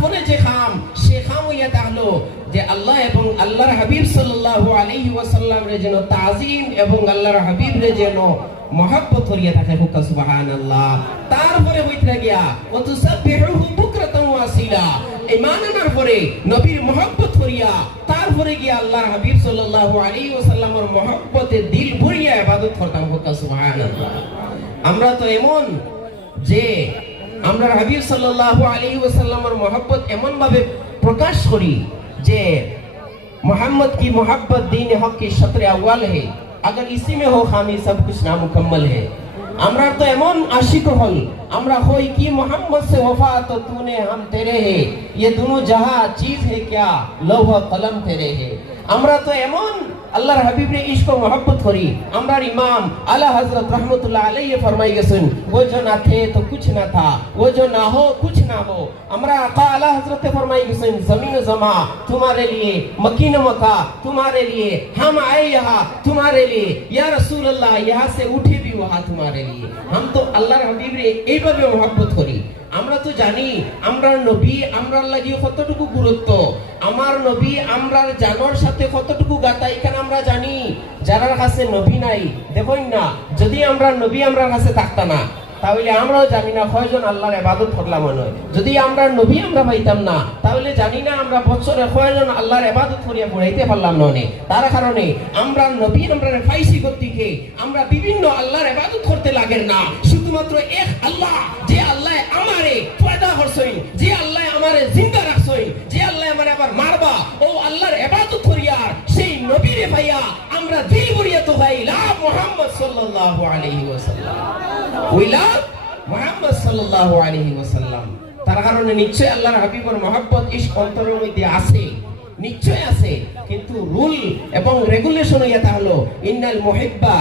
তারপরে যে খাম সে খাম হইয়া থাকলো যে আল্লাহ এবং আল্লাহর হাবিব সাল্লাল্লাহু আলাইহি ওয়াসাল্লাম রে যেন তাজিম এবং আল্লাহর হাবিব রে যেন মহব্বত করিয়া থাকে। হুকা সুবহানাল্লাহ। তারপরে হইতে গিয়া ওয়া তুসাব্বিহুহু বুকরাতান ওয়া আসিলা, ঈমান আনার পরে নবীর মহব্বত করিয়া তারপরে গিয়া আল্লাহর হাবিব সাল্লাল্লাহু আলাইহি ওয়াসাল্লামের মহব্বতে দিল ভরিয়া ইবাদত করতাম। হুকা সুবহানাল্লাহ। আমরা তো এমন যে আমরা হাবিব সাল্লাল্লাহু আলাইহি ওয়াসাল্লামের মহব্বত এমন ভাবে প্রকাশ করি যে मोहम्मद की मोहब्बत दीन हक की शत्र अव्वल है, अगर इसी में हो खामी सब कुछ नामुकम्मल है। আমরা তো এমন আশিক হল আমরা হই কি मोहम्मद से वफा तो तूने हम तेरे है, ये दोनों जहां चीज है क्या लौह कलम तेरे है। আমরা তো এমন আল্লাহর হাবিবের ইশক ও मोहब्बत করি। আমরার ইমাম আলা হযরত रहमतुल्लाह अलैहि फरमाई গেছেন वो जो ना थे तो कुछ ना था, वो जो ना हो कुछ ना हो। আমরা আকা আলা হযরত फरमाई গেছেন जमीन व जमा तुम्हारे लिए, मकीन व मका तुम्हारे लिए, हम आए यहाँ तुम्हारे लिए, या रसूल अल्लाह यहाँ से उठे भी वहाँ तुम्हारे लिए। हम तो আল্লাহর হাবিবের এইভাবে मोहब्बत করি। আমরা তো জানি আমরার নবী আমরার লাগি কতটুকু গুরুত্ব, আমার নবী আমরার জানোর সাথে কতটুকু গাতা, এখানে আমরা জানি। যারার কাছে নবী নাই দেখুন না, যদি আমরা নবী আমরার কাছে থাকতা না তাহলে আমরাও জানি না কয়জন আল্লাহর ইবাদত করলাম মনে হয়। যদি আমরা নবী আমরা পাইতাম না তাহলে জানি না আমরা বছরে কয়জন আল্লাহর ইবাদত করিয়া পড়াইতে পারলাম না। তার কারণে আমরা নবী আমরা পাইছি গতিকে আমরা বিভিন্ন আল্লাহর ইবাদত করতে লাগেন না, শুধুমাত্র এক আল্লাহ, যে আল্লাহ আমারে পয়দা করছেন, যে আল্লাহ আমারে জিন্দা রাখছেন, যে আল্লাহ আমারে আবার মারবা ও আল্লাহর ইবাদত করিয়া সেই নবীরে ভাইয়া আমরা দিল ভরিয়া তো ভাই লা মুহাম্মদ সাল্লাল্লাহু আলাইহি ওয়াসাল্লাম, ওইলা মুহাম্মদ সাল্লাল্লাহু আলাইহি ওয়াসাল্লাম। তার কারণে নিশ্চয় আল্লাহর হাবিবের মহব্বত ইশক অন্তরের মধ্যে আছে, নিশ্চয় আছে। কিন্তু রুল এবং রেগুলেশন এটা হলো ইন্নাল মুহিব্বা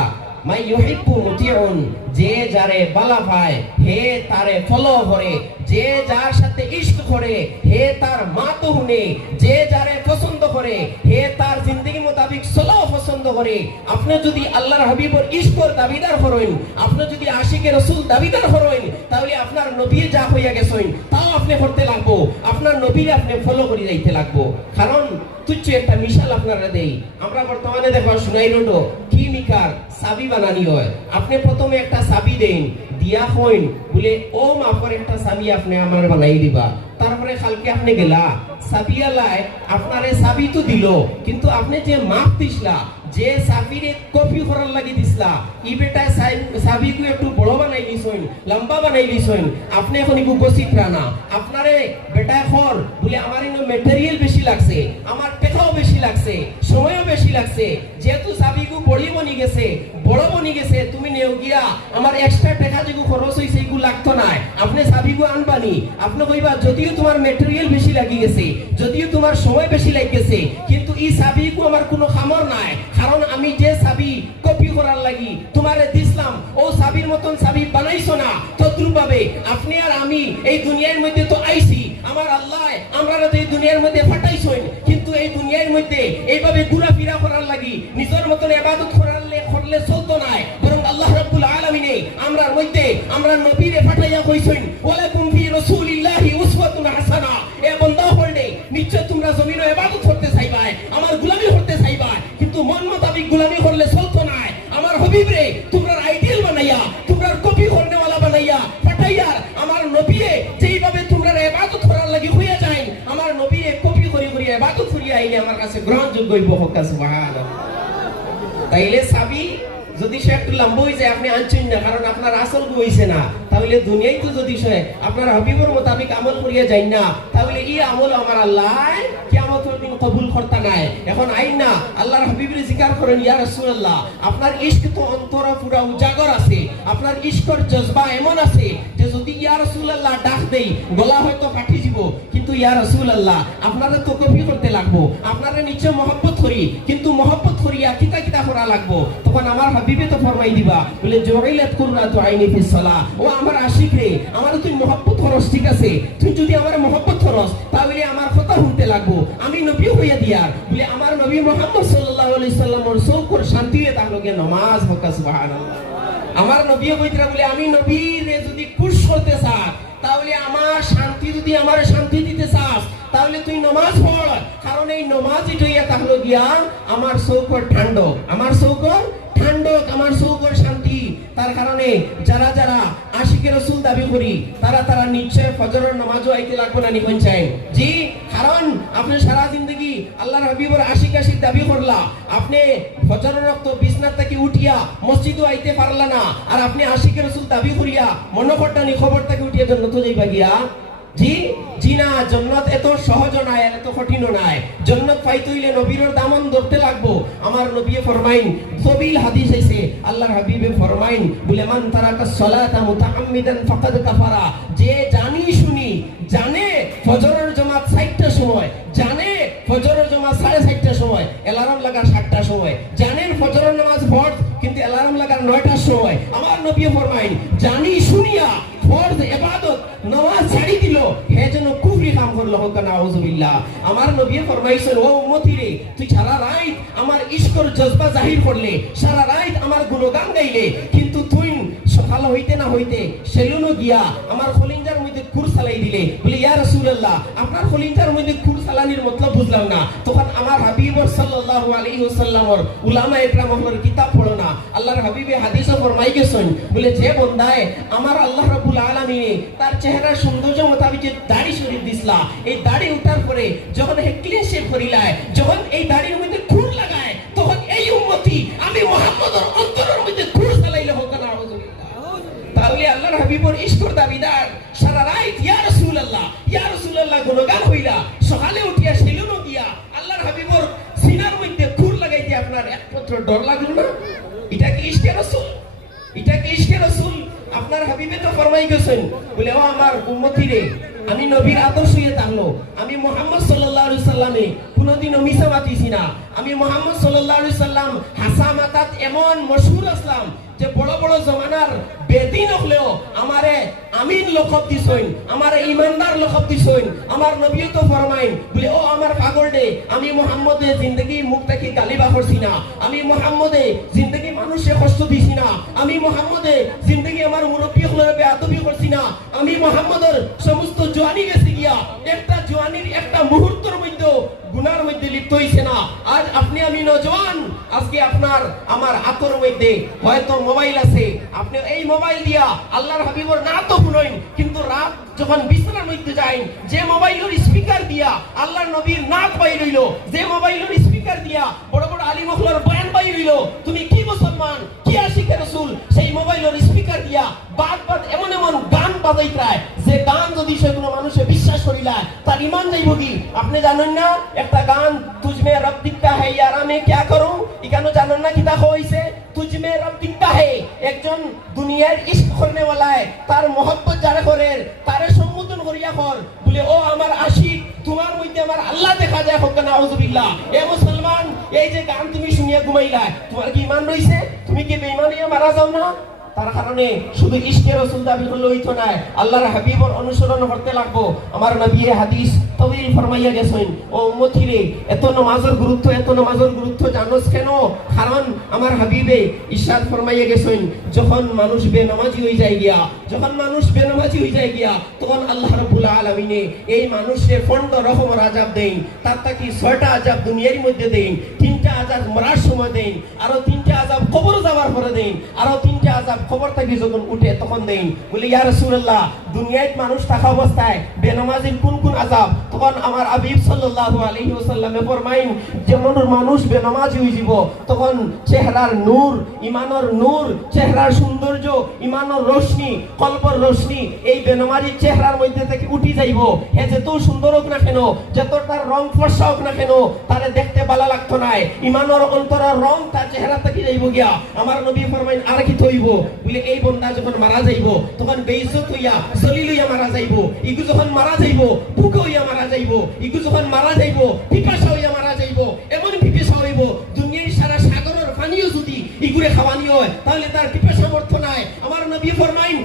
মাই ইউহিব্বু মুতিউন, যে যারে বালা পায় হে তারে ফলো করে, যে যার সাথে ইশক করে হে তার মাতো হুনে, যে যারে পছন্দ করে হে তার জিন্দেগি মোতাবিক চলাও পছন্দ করে। আপনি যদি আল্লাহর হাবিবের ইশকের দাবিদার হরেন, আপনি যদি আশিকে রাসূল দাবিদার হরেন, তাহলে আপনার নবী যা হইয়া গেছেন তাও আপনি করতে লাগবো, আপনার নবীরে আপনি ফলো করে যাইতে লাগবো। কারণ তুচ্ছ একটা মিশাল আপনারা দেই, আমরা বর্তমানে দেখো সুনাই রোডো কি মিকার চাবি বানানি হয়। আপনি প্রথমে একটা চাবি দেন দিয়া হইন বলে ও মাপর একটা চাবি আপনি আমার বানাই দিবা, তারপরে কালকে আপনি গেলা চাবিয়ালায় আপনারে চাবি তো দিল, কিন্তু আপনি যে মাপ দিছলা, যে চাবিরে কপি করার লাগি দিছলা, ই বেটা চাবিকে একটু বড় বানাই দিছইন, লম্বা বানাই দিছইন, আপনি এখন ইগু গসিত রানা আপনারে বেটা খর বলে আমার ইনো ম্যাটেরিয়াল বেশি লাগছে, আমার টাকাও বেশি লাগছে, সময়ও বেশি লাগছে, যেহেতু চাবিগু বড়ি বনি গেছে, বড় বনি গেছে, তুমি নেও গিয়া আমার এক্সট্রা টাকা যেগু খরচ হইছে এগু লাগতো না, আপনি চাবিগু আনবানি। আপনি কইবা যদিও তোমার ম্যাটেরিয়াল বেশি লাগি গেছে, যদিও তোমার সময় বেশি লাগ গেছে, কিন্তু এই চাবিগু আমার কোনো খামর নাই, কারণ আমি যে চাবি কপি করার লাগি তোমারে দিছলাম ও চাবির মতন চাবি বানাইছো না। তদ্রুপ ভাবে আপনি আর আমি এই দুনিয়ার মধ্যে তো আইছি, আমার আল্লাহ আমরা এই দুনিয়ার মধ্যে ফাটাইছেন, কিন্তু এই দুনিয়ার মধ্যে এইভাবে ঘোরাফেরা করার লাগি নিজের মতন ইবাদত করলে চলতো না, বরং আল্লাহ রাব্বুল আলামিনে আমরার মধ্যে আমরা নবীরে ফাটাইয়া কইছেন ওয়ালাকুম ফি রাসূলিল্লাহি উসওয়াতুন হাসানা। এ বান্দা হলে নিশ্চয় তোমরা জমিনে ইবাদত করতে চাইবা, আমার গোলামি করতে চাইবা, কিন্তু মন মোতাবিক গোলামি করলে চলতো না। আমার হাবিবরে তোমরা আইডিয়াল বানাইয়া, তোমরা কপি করনেওয়ালা বানাইয়া ফাটাইয়া আমার নবীরে যেইভাবে তোমরা ইবাদত করার লাগি হইয়া যায়, আমার নবীরে কপি করি করি ইবাদত করিয়া আইলে আমার কাছে গ্রহণযোগ্য হইব। হক সুবহানাল্লাহ। তাইলে চাবি যদি সে একটু লম্বা হয়ে যায় আপনি আনছেন না, কারণ আপনার আসল হইছে না, তাহলে দুনিয়ায় তো যদি সে আপনার হাবিবের মোতাবিক আমল করিয়া যায় না, তাহলে এই আমল আমার আল্লাহ কিয়ামতের দিন কবুল করতে নাই। এখন আইন না আল্লাহর হাবিবের জিকির করেন ইয়া রাসূলুল্লাহ, আপনার ইশক তো অন্তরে পুরা উজাগর আছে, আপনার ইশকের জজবা এমন আছে যে যদি ইয়া রাসূলুল্লাহ ডাক দেই গলা হয়তো ফাটি যাব, কিন্তু ইয়া রাসূলুল্লাহ আপনারা তো কপি করতে লাগবো, আপনারা নিশ্চয় মহব্বত করি, কিন্তু মহব্বত করিয়া কিতা কিতা করা লাগবো। তখন আমার হাবিবে তো ফরমাই দিবা বলে জুরাইলাত কুররাতু আইনি ফিস সালাহ, ও আমার আশিক রে আমার তুই মহব্বত করস, ঠিক আছে, তুই যদি আমার মহব্বত করস তাহলে আমার কথা শুনতে লাগবো, আমি নবী হইয়া দিয়ার বলে আমার নবী মুহাম্মদ সাল্লাল্লাহু আলাইহি সাল্লামের চৌকর শান্তি হয়ে থাকলো গে নামাজ। হক সুবহানাল্লাহ। আমার নবী কইতরা বলে আমি নবীরে যদি খুশ করতে চাই, তাহলে আমার শান্তি যদি আমার শান্তি দিতে চাই, তাহলে তুই নমাজ পড়, কারণ এই নমাজই হইয়া তাহলে গিয়া আমার চৌকর ঠান্ডক, আমার চৌকর ঠান্ডক, আমার চৌকর শান্তি। তার কারণে যারা যারা আশিকে রাসূল দাবি করি তারা নিশ্চয় ফজরের নামাজও আইতে লাগবে না নিকন চাই জি। কারণ আপনি সারা জিন্দগি আল্লাহর হাবিবের আশিক দাবি করলা, আপনি ফজরের রক্ত বিছনা থেকে উঠিয়া মসজিদও আইতে পারলা না, আর আপনি আশিকে রাসূল দাবি করিয়া মনে করতানি খবর থেকে উঠিয়া জান্নাত যাইবা গিয়া জি জি না। জান্নাত এত সহজ নয়, এত কঠিন নয়। জান্নাত পাইতে হইলে নবীর দামন ধরতে লাগবো। আমার নবী ফরমাইন, তবিল হাদিস আছে, আল্লাহর হাবিবে ফরমাইন বলে মান তারাকা সালাতা মুতাআম্মিদান ফাকাদ কাফারা, যে জানি শুনি জানে ফজরের জামাত 4টার সময়, জানে ফজরের জামাত 4:30টার সময়, অ্যালার্ম লাগার 7টার সময়, জানেন ফজরের নামাজ ফরজ কিন্তু অ্যালার্ম লাগার 9টার সময়, আমার নবী ফরমাইন জানি শুনিয়া ফরজ ইবাদত নামাজ ছাড়ি দিল, হে যেন কুফরি কাম করলো, হোক না আউযুবিল্লাহ। আমার নবী ফরমাইছেন, ও উম্মতি রে, তুই সারা রাত আমার ইশকর জজবা জাহির করলে, সারা রাত আমার গুণগান গাইলে, কিন্তু তুই সকাল হইতে না হইতে সেলুনো গিয়া আমার খলিঞ্জার মধ্যে খুর চালাই দিলে। বলে ইয়া রাসূলুল্লাহ, আপনার খলিঞ্জার মধ্যে খুর চালানির মতলব বুঝলাম না। তখন আমার হাবিব সাল্লাল্লাহু আলাইহি ওয়াসাল্লামের উলামা ইকরামহর কিতাব পড়ো না, আল্লাহর হাবিবে হাদিসে ফরমাই গেছেন, বলে যে বন্দায় আমার আল্লাহ রাব্বুল আলামিন তার চেহারার সৌন্দর্য মোতাবেক যে দাড়ি শরীফ দিছলা, এই দাড়ি উঠার পরে যখন ক্লিন শেভ করিলায়, যখন এই দাড়ির মধ্যে খুর লাগায়, তখন এই উম্মতি আমি মুহাম্মদের অন্তরের মধ্যে খুর চালাইলে হোক না আউযুবিল্লাহ। তাহলে আল্লাহর হাবিবর ইশকর দাবিদার সারা রাত ইয়া রাসূলুল্লাহ গুণগান হইলা, সকালে উঠিয়া সেলুনো গিয়া আল্লাহর হাবিবর সিনার মধ্যে খুর লাগাইতে আপনার একমাত্র ডর লাগলো না? এটা কি ইশকে রাসূল? এটা কি ইশকে রাসূল? আপনার হাবিবে তো ফরমাই গেছেন, বলে ও আমার উম্মতি রে, আমি নবীর আদর্শ হয়ে থাকলো, আমি মুহাম্মদ সাল্লাল্লাহু আলাইহি সাল্লামে কোনোদিনও মিছা মাতিছি না। আমি মুহাম্মদ সাল্লাল্লাহু আলাইহি সাল্লাম হাসা মাতাত এমন মশহুর আসলাম যে বড় বড় জমানার বেদিন হলেও আমারে আমিন লকব দিছেন, আমারে ইমানদার লকব দিছেন। আমার নবী তো ফরমাইন, বলে ও আমার পাগল দে, আমি মুহাম্মদে জিন্দেগি মুখ থেকে গালিবা করছি না, আমি মুহাম্মদে জিন্দেগি মানুষে কষ্ট দিছি না, আমি মুহাম্মদে জিন্দেগি আমার মুরব্বী হলের বেয়াদবি করছি না, আমি মুহাম্মদের সমস্ত জওয়ানি গেছে গিয়া একটা জওয়ানির একটা মুহূর্তের মধ্যে গুনার মধ্যে লিপ্ত হইছে না। আজ আপনি আমি নজওয়ান, আজকে আপনার আমার হাতের মধ্যে হয়তো মোবাইল আছে, আপনি এই মোবাইল দিয়া আল্লাহর হাবিবর না তো শুনেন, কিন্তু রাত যখন বিছানার মধ্যে যাই, যে মোবাইলের স্পিকার দিয়া আল্লাহর নবীর নাক বাইর হইল, যে মোবাইলের স্পিকার দিয়া বড় বড় আলিম ওয়ালার বয়ান বাইর হইল, তুমি কি মুসলমান কি আশিকে রাসূল সেই মোবাইলের স্পিকার দিয়া বাদ এমন এমন গান বাজাইতায়, যে গান যদি সেগুলো মানুষে বিশ্বাস করিলায় তার ঈমান যাইব কি? আপনি জানেন না একটা গান, তুজমে রব দিখতা है यार मैं क्या करूं, এখানে জানেন না কিতা হইছে? তুজমে রব দিখতা है, একজন দুনিয়ার ইশক করনে वाला है, তার mohabbat যারা করে তারে সম্বোধন করিয়া কর, বলে ও আমার আশিক, তোমার মধ্যে আমার আল্লাহ দেখা যায়, হোক না আউযুবিল্লাহ। এ মুসলমান, এই যে গান তুমি শুনিয়া ঘুমাইলা, তোমার কি ঈমান রইছে? তুমি কি বেঈমান হইয়া মারা যাও না? তার কারণে শুধু ইশকে রাসূল দাবি করলে হইতো না, আল্লাহর হাবিবর অনুসরণ করতে লাগবো। আমার নবী হাদিস তবিল ফরমাইয়া গেছেন, ও উম্মতি রে, এত নামাজের গুরুত্ব জানোস কেন? কারণ আমার হাবিবে ইরশাদ ফরমাইয়া গেছেন, যখন মানুষ বেনামাজি হয়ে যায় গিয়া, তখন আল্লাহ রাব্বুল আলামিন এই মানুষের 15 রকমের আযাব দেন। তার থেকে 6টা আযাব দুনিয়ার মধ্যে দেন, 3টা আযাব মরার সময় দেন, আরো 3টা আযাব কবর যাওয়ার পরে দেন, আরো 3টা আযাব খবর থেকে যখন উঠে তখন দেন। বলে ইয়া রাসূলুল্লাহ, দুনিয়ায় মানুষ থাকা অবস্থায় বেনামাজির কোন কোন আযাব? তখন আমার হাবিব সাল্লাল্লাহু আলাইহি ওয়াসাল্লামে ফরমাইন, যেমন মানুষ বেনামাজি হয়ে যাব, তখন চেহারার নূর, ইমানের নূর, চেহারার সৌন্দর্য, ইমানের রোশনি, কলবের রোশনি এই বেনামাজির চেহারার মধ্যে থেকে উঠি যাইব। হে যত সুন্দর হোক না কেন, যত তার রং ফর্সা হোক না কেন, তারে দেখতে ভালো লাগতো না, ইমানের অন্তরের রং তার চেহারা থেকে যাইব গিয়া। আমার নবী ফরমাইন, আর কি হইব? বলে এই বন্দা যখন মারা যাইব, তখন বেইজ্জত হইয়া জলিল হইয়া মারা যাইব, ইগু যখন মারা যাইব ভুকে হইয়া মারা যাইব, ইগু যখন মারা যাইব পিপাসা হইয়া মারা যাইব। এমন পিপাসা হইব দুনিয়ার সারা সাগরের পানিও যদি ইগুরে খাওয়ানি হয়, তাহলে তার পিপাসা সামর্থ্য নাই। আমার নবী ফরমাইন,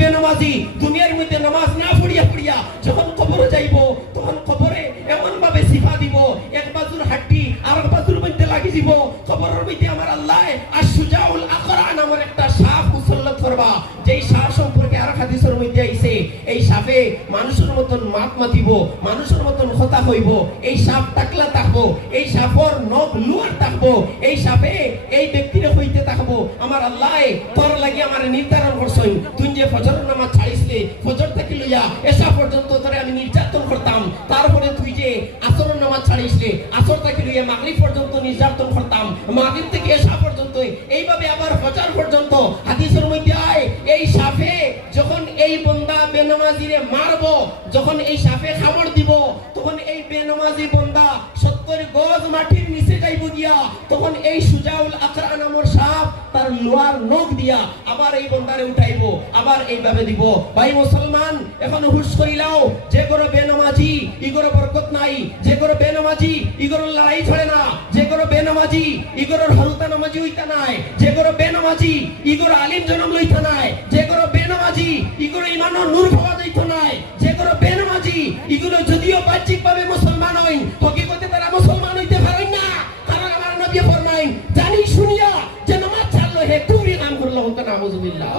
বেনামাজি দুনিয়ার মধ্যে নামাজ না পড়িয়া যখন কবরে যাইব, তখন কবরে এমন ভাবে সিফা দিব, এক বাজুর হাড্ডি আর এক বাজুর মধ্যে লাগি দিব। কবরের মধ্যে আমার আল্লাহ আশ-শুজাউল আকরা নামের একটা সাপ মুসল্লাত করবা, যেই সাপ সম্পর্কে আর হাদিসের মধ্যে আইছে, এই সাপে মানুষের মতন মাত মাতিব, মানুষের মতন কথা হইব, এই সাপ টাকলা থাকবো, এই সাপর নখ লুয়ার থাকবো, এই সাপে এই ব্যক্তির হইতে থাকবো। আমার আল্লাহ তোর লাগি আমার নির্ধারণ করছই, তুই যে ফজরের নামাজ ছাড়িসলে ফজর থেকে লইয়া এসা পর্যন্ত তোরে আমি নির্যাতন করতাম, তারপরে তুই যে আসরের নামাজ ছাড়িসলে আসর থেকে লইয়া মাগরিব পর্যন্ত নির্যাতন করতাম, মাগরিব থেকে এসা পর্যন্ত, এইভাবে আবার ফজর পর্যন্ত। হাদিসের মধ্যে আয় এই সাপে যখন এই বান্দা বেনামাজিরে মারবো, যখন এই সাপে খাবড় দিব, তখন এই বেনামাজি বান্দা 70 গজ মাটির নিচে যাইব গিয়া, তখন এই সুজাউল আকরা নামের সাপ তার লোহার নখ দিয়া আবার এই বান্দারে উঠাইবো, আবার এইভাবে দিব। ভাই মুসলমান, এখন হুশ কইলাও, যে করে বেনামাজি ইগর বরকত নাই, যে করে বেনামাজি ইগর লড়াই ছড়ে না, যে করে বেনামাজি ইগর হরুতা নামাজি হইতা নাই, যে করে বেনামাজি ইগর আলিম জনম লইতা নাই, যে করে বেনামাজি ইগর ইমানের নূর পাওয়া যাইত নাই, যে করে বেনামাজি ইগুলো যদিও বাহ্যিক ভাবে মুসলমান হই, হকিকতে তারা মুসলমান হইতে পারেন না। কারণ আমার নবী ফরমাইন, জানি শুনিয়া যে নামাজ ছাড়লো হে কুফরি কাম করলো, হতো না আউযুবিল্লাহ।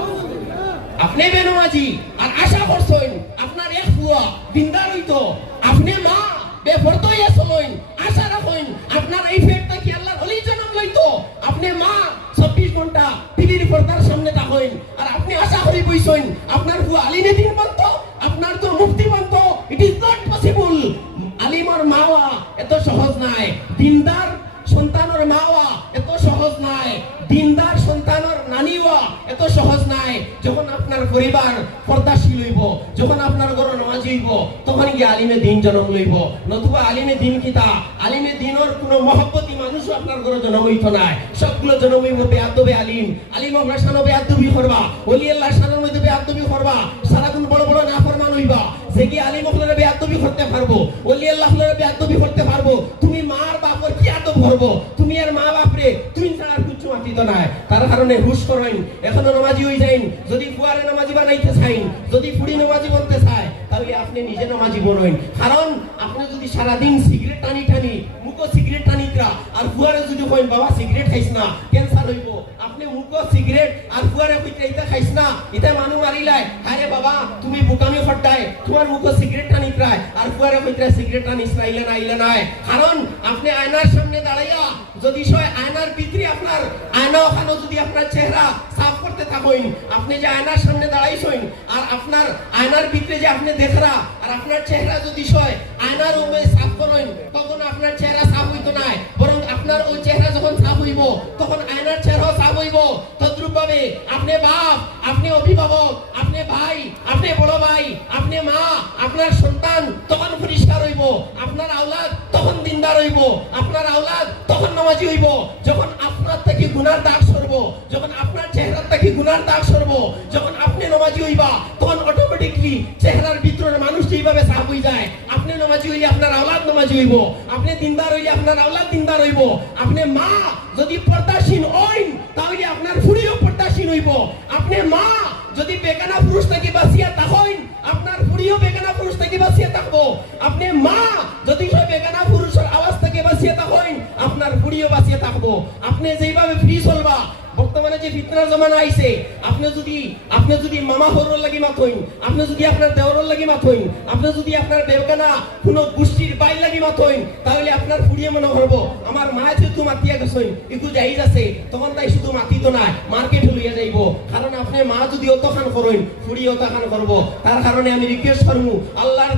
আপনি বেনামাজি আর আশা করছেন আপনার এক ফুয়া দিনদার হইতো, আপনি মা বেফরদ হইয়া চলেন, আশা রাখেন আপনার এই পেটটা কি আল্লাহর ওলি জন্ম লইতো, আপনি মা 24 ঘন্টা টিভির পর্দার সামনে থাকেন, আর আপনি আশা করি বইছেন আপনার ফুয়া আলিমে দিন বলতো, আপনার তো মুফতি বলতো। It is not possible. আলিমর মাওয়া এত সহজ নাই, দিনদার সন্তানের মাওয়া এত সহজ নাই, দিনদার সন্তানের নানিওয়া এত সহজ নাই। যখন আপনার পরিবার পর্দাশীল হইব, যখন আপনার ঘর নামাজি হইব, তখন গিয়ে আলিমে দিন জন্ম লইব। নতুবা আলিমে দিন কিতা, আলিমে দিনের কোনো মহব্বতী মানুষও আপনার ঘরে জন্ম হইতো নাই, সবগুলো জন্ম হইব বেয়াদবে আলিম। আলিম আপনার সানো বেয়াদবি করবা, ওলি আল্লাহ সানোর মধ্যে বেয়াদবি করবা, সারাদিন বড় বড় নাফরমান হইবা। যে কি আলিম হলরে বেয়াদবি করতে পারবো, ওলি আল্লাহ হলরে বেয়াদবি করতে পারবো, তুমি মার বাপর কি আদব করবো? তুমি আর মা বাপরে তুই ছাড়া কিছু মাতিত নাই। তার কারণে হুশ করেন, এখনো নামাজি হই যাইন। যদি ফুয়ারে নামাজি বানাইতে চাইন, যদি ফুড়ি নামাজি বলতে চায়, তাহলে আপনি নিজে নামাজি বনেন। কারণ আপনি যদি সারাদিন সিগারেট টানি টানি মুখো সিগারেট টানিতরা, আর ফুয়ারে যদি কইন বাবা সিগারেট খাইস না ক্যান্সার হইব, আপনি মুখো সিগারেট আর ফুয়ারে কইতে ইতা খাইস না, ইতা মানু মারিলাই, আরে বাবা তুমি বুকামি ফটায়, তোমার মুখো সিগারেট টানিতরা আর ফুয়ারে কইতে সিগারেট টানিস না, ইলে নাই। কারণ আপনি আয়নার সামনে দাঁড়াইয়া যদি সয় আয়নার ভিতরে আপনার আয়না ওখানে যদি আপনার চেহারা সাফ করতে থাকেন, আপনি যে আয়নার সামনে দাঁড়াইছেন আর আপনার আয়নার ভিতরে যে আপনি দেখরা, আর আপনার চেহারা যদি সয় আয়নার উপরে সাফ করেন, তখন আপনার চেহারা সাফ হইতো না, বরং আপনার ওই চেহারা যখন সাফ হইব তখন আয়নার চেহারাও সাফ হইব। তদ্রূপ ভাবে আপনি বাপ, আপনি অভিভাবক, আপনি ভাই, আপনি বড় ভাই, আপনি মা, আপনার সন্তান তখন পরিষ্কার হইব, আপনার আওলাদ তখন দিনদার হইব, আপনার আওলাদ তখন নামাজি হইব। যখন আপনার থেকে গুনার দাগ সরব, যখন আপনার চেহারার থেকে গুনার দাগ সরব, যখন আপনি নামাজি হইবা, তখন অটোমেটিকলি চেহারার ভিতরের মানুষ এইভাবে সাফ হয়ে যায়। আপনি নামাজি হইলে আপনার আওলাদ নামাজি হইব, আপনি দিনদার হইলে আপনার আওলাদ দিনদার হইব। আপনি মা যদি পর্দাশীন হইন, তাহলে আপনার ফুড়িও পর্দাশীন হইব। আপনি মা যদি বেগানা পুরুষ থেকে বাঁচিয়া থাকেন, আপনার ফুড়িও বেগানা পুরুষ থেকে বাঁচিয়া থাকবো। আপনি মা যদি বেগানা পুরুষের আওয়াজ থেকে বাঁচিয়া থাকেন, আপনার ফুড়িও বাঁচিয়া থাকবো। আপনি যেইভাবে ফ্রি চলবা, বর্তমানে যে ফিতনার জমানা আইছে, আপনি যদি মামা হরর লাগি মাথইন, আপনি যদি আপনার দেওরর লাগি মাথইন, আপনি যদি আপনার বেগানা কোনো গোষ্ঠীর বাইর লাগি মাথইন, তাহলে আপনার ফুড়িয়ে মনে করবো আমার মা যেহেতু মাতিয়া গেছেন একটু যাই যাচ্ছে, তখন তাই শুধু মাতিত না মার্কেট লইয়া যাইব। কারণ আপনি মা যদি অতখান করেন, ফুড়ি অতখান করবো। তার কারণে আমি রিকোয়েস্ট করবো, আল্লাহর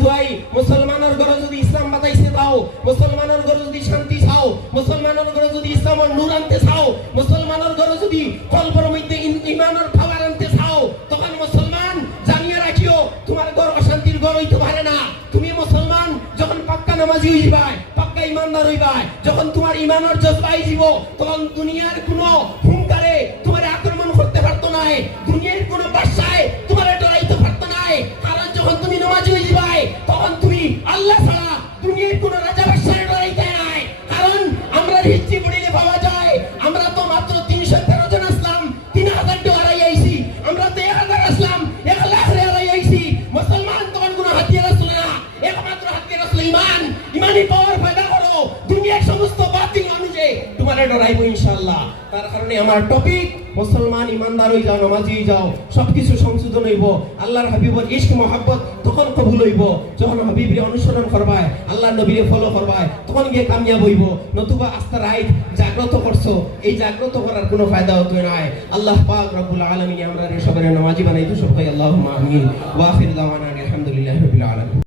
ধোয়াই মুসলমানের ঘরে যদি ইসলাম বাতাইছে তাও, মুসলমানের ঘরে যদি শান্তি চাও, মুসলমানের ঘরে যদি ইসলামের নূর আনতে চাও, মুসলমানের ঘরে যদি কলবের মধ্যে ঈমানের খাবার আনতে চাও, তখন মুসলমান জানিয়ে রাখিও তোমার ঘর অশান্তির ঘর হইতে পারে না। তুমি মুসলমান যখন পাক্কা নামাজি হইবা, পাক্কা ইমানদার হইবা, যখন তোমার ইমানের জজবা আইব, তখন দুনিয়ার কোনো হুঙ্কারে তোমার আক্রমণ করতে পারতো না, দুনিয়ার কোনো বাদশায় তোমার ডরাইতে পারতো না। কারণ যখন তুমি নামাজি হইবা, তখন তুমি আল্লাহ ছাড়া দুনিয়ার কোনো রাজা বাদশায় ডরাইতে নাই। কারণ আমরা হিস্ট্রি পড়িলে পাওয়া যায়, আমরা তো মাত্র 313 জন আসলাম, 3000 টো হারাই আইছি। আমরা তো 1000 আসলাম, 1 লাখ হারাই আইছি। মুসলমান তখন কোনো হাতিয়ার আসলে না, একমাত্র হাতিয়ার আসলে ইমান। ইমানি পাওয়ার ফায়দা করো, দুনিয়ার সমস্ত বাতিল মানুষে তোমারে ডরাইবো ইনশাআল্লাহ। তার কারণে আমার টপিক মুসলমান ইমানদার হয়ে যাও, নামাজি হয়ে যাও, সবকিছু সংশোধন হইব। আল্লাহর হাবিবের ইশক মহব্বত তখন কবুল হইব যখন হাবিবরে অনুসরণ করবায়, আল্লাহর নবীরে ফলো করবায়, তখন গিয়ে কামিয়াব হইব। নতুবা আস্থা রাইট জাগ্রত করছো, এই জাগ্রত করার কোনো ফায়দা হতো না। আল্লাহ পাক রব্বুল আলামিন আমরা সবাই নামাজি বানাই তো সবাই আল্লাহুম্মা আমিন। ওয়া আখির দাওয়ানা আলহামদুলিল্লাহি রাব্বিল